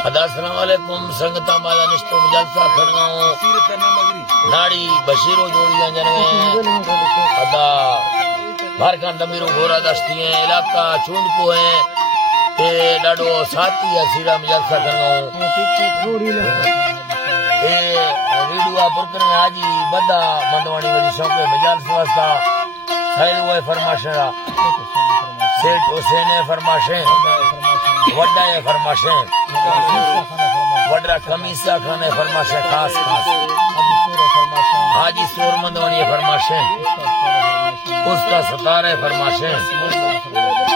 अस्सलाम वालेकुम संगता बाजा निश्तो जलसा खणगाओ नाड़ी बशीरो जोड़ियां जनवे अदा भारखान दमीरो घोरा दस्ती है इलाका चूंड को है ते डाडो साथी है सीरा में जलसा खणगाओ ए रीडुआ पुरकने हाजी बदा मंदवानी वाली शौके मजाल वास्ता खैर हुए फरमाशरा सेठ हुसैन फरमाशे वड्डा है फरमाशे वड्डा कमीसा खाने फरमाशे खास खास हाजी सोर मंदवानी फरमाशे उसका सतारे फरमाशे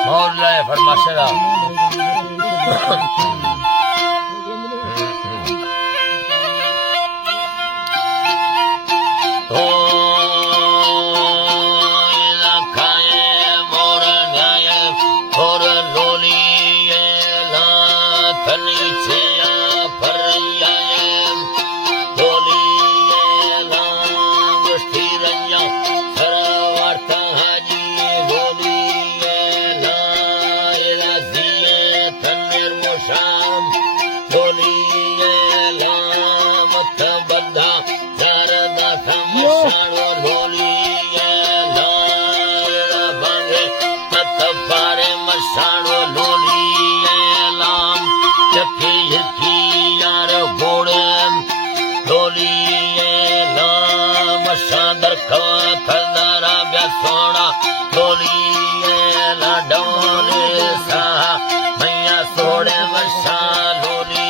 मौला फरमाशेरा सोना डोली ला डोले सा मैया सोड़े वर्षा डोली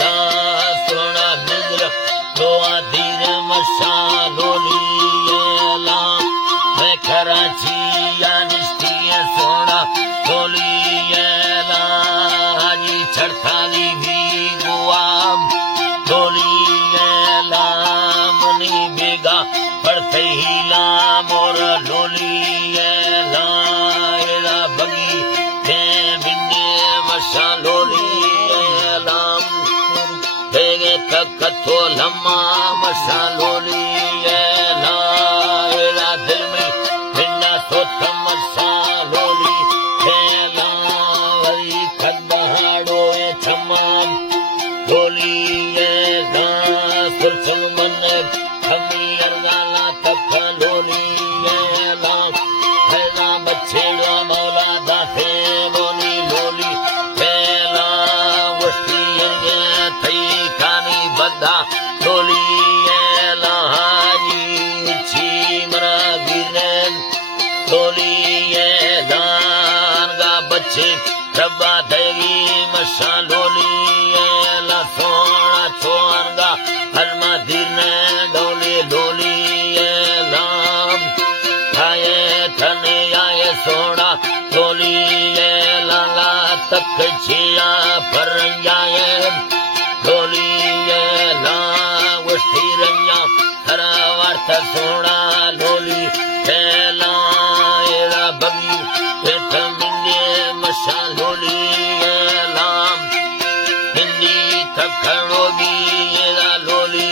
ला सोना मिल तो धीरे वर्षा डोली ला मैं कराची या निष्ठी सोना डोली ला हाजी छड़खाली भी गुआम डोली ला मुनी बेगा पड़ते ही ला मोर लोली ला बगी के बिन्ने मशा लोली लाम देगे कथो लम्मा मशा लोली ला दिल में बिन्ना सोथ मशा लोली ला वरी खदहाड़ो छमाम लोली ला सुरसुल मन खमी अरगाला तक लोली रब्बा देगी मशा लोली ला सोना छोरगा हरमा दिने डोली लोली लाम आए थने आए सोना लोली ला तक छिया पर जाए लोली ला उष्ठी रंजा हरा वार्थ सोना लोली ला बगी मशा लोली लाम हिंदी थखड़ोगी लोली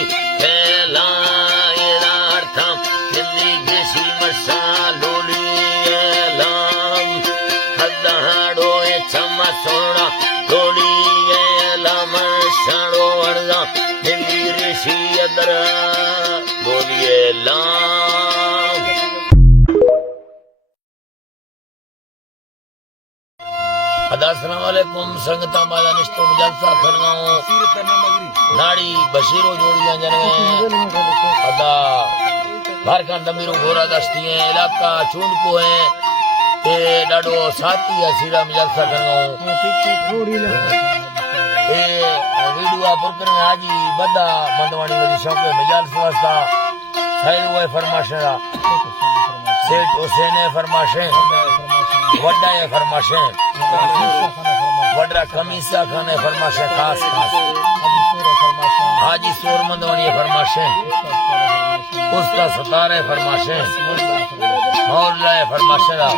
ला अर्थम हिंदी जैसी मशा लोली लाम हदहाड़ो छमा सोना लोली लाम शाड़ो अर्जा हिंदी ऋषि अदर लोली लाम अस्सलाम वालेकुम संगता बाजा निश्तो जलसा खणगाओ नाड़ी बशीरो जोड़ियां जनवे अदा भारखान दमीरो घोरा दस्ती है इलाका चूंड को है ते डाडो साथी है सीरा में जलसा खणगाओ ए रीडुआ पुरकने हाजी बदा मंदवानी वाली शौके मजाल वास्ता खैर हुए फरमाशरा सेठ हुसैन फरमाशे वड्डा है फरमाशे वड्डा कमीसा खाने फरमाशे खास खास हाजी सोर मंदवानी फरमाशे उसका सतारे फरमाशे मौला फरमाशेरा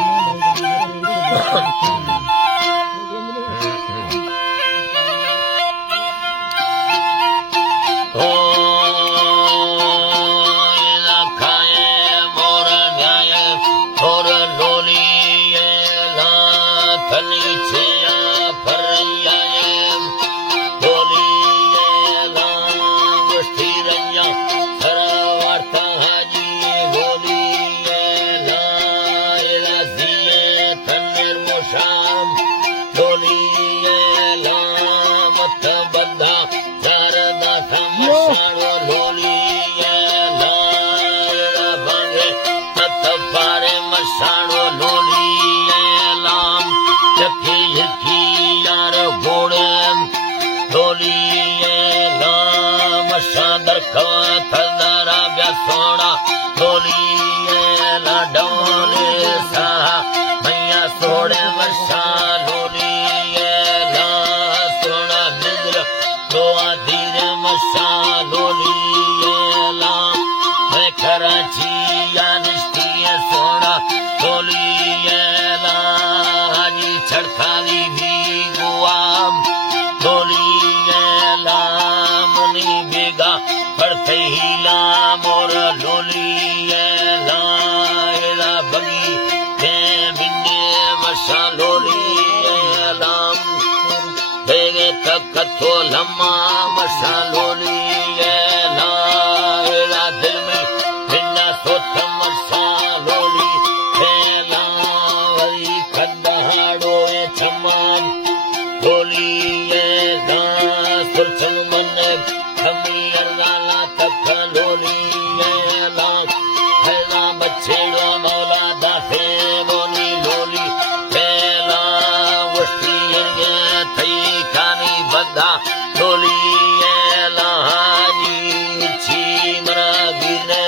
लोली मसा दरखवा थदरा ब्या सोना लोली डोले सा मैया सोड़े मसा लोली सोना निजर दोआ धीरे मसा लोली मैं कराची या निष्ठी सोना लोली हाजी छड़खाली भी गुआम लोली मुनी बेगा पढ़ते ही ला मोर लोली बगी के बिन्ने मसा लोली बेगे तक तो लम्मा मसा लोली दिल में बिन्ना सोच मसा लोली वही खंडहाड़ो छमान लोली सुरछन मन खमी अरगाला तक लोली बच्चेड़ो मौला दाफे बोली लोली पहला वस्ती थई खानी बदा लोली हाजी छी मरा गिरने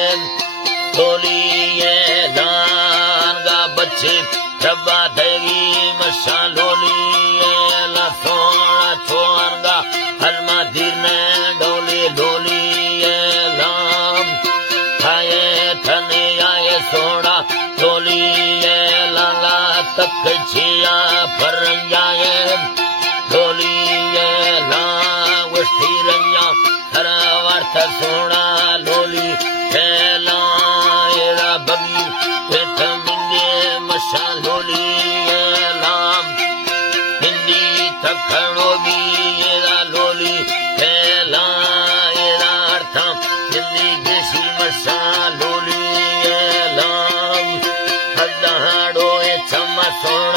लोली दानगा बच्चे रब्बा देगी मसा लोली सोना छोड़गा हलमा दिरने डोली लोली लाम खाए थने आए सोना लोली लाला तक छिया परंजाए लोली ला वस्ती रंजा हरावर्थ सोना लोली खेला बगी पेट मिंगे मसा लोली लाम हिंदी तखड़ो भी लोली खेला अर्थ हिंदी देशी मसा लोली लाम हजाड़ो छमा सोना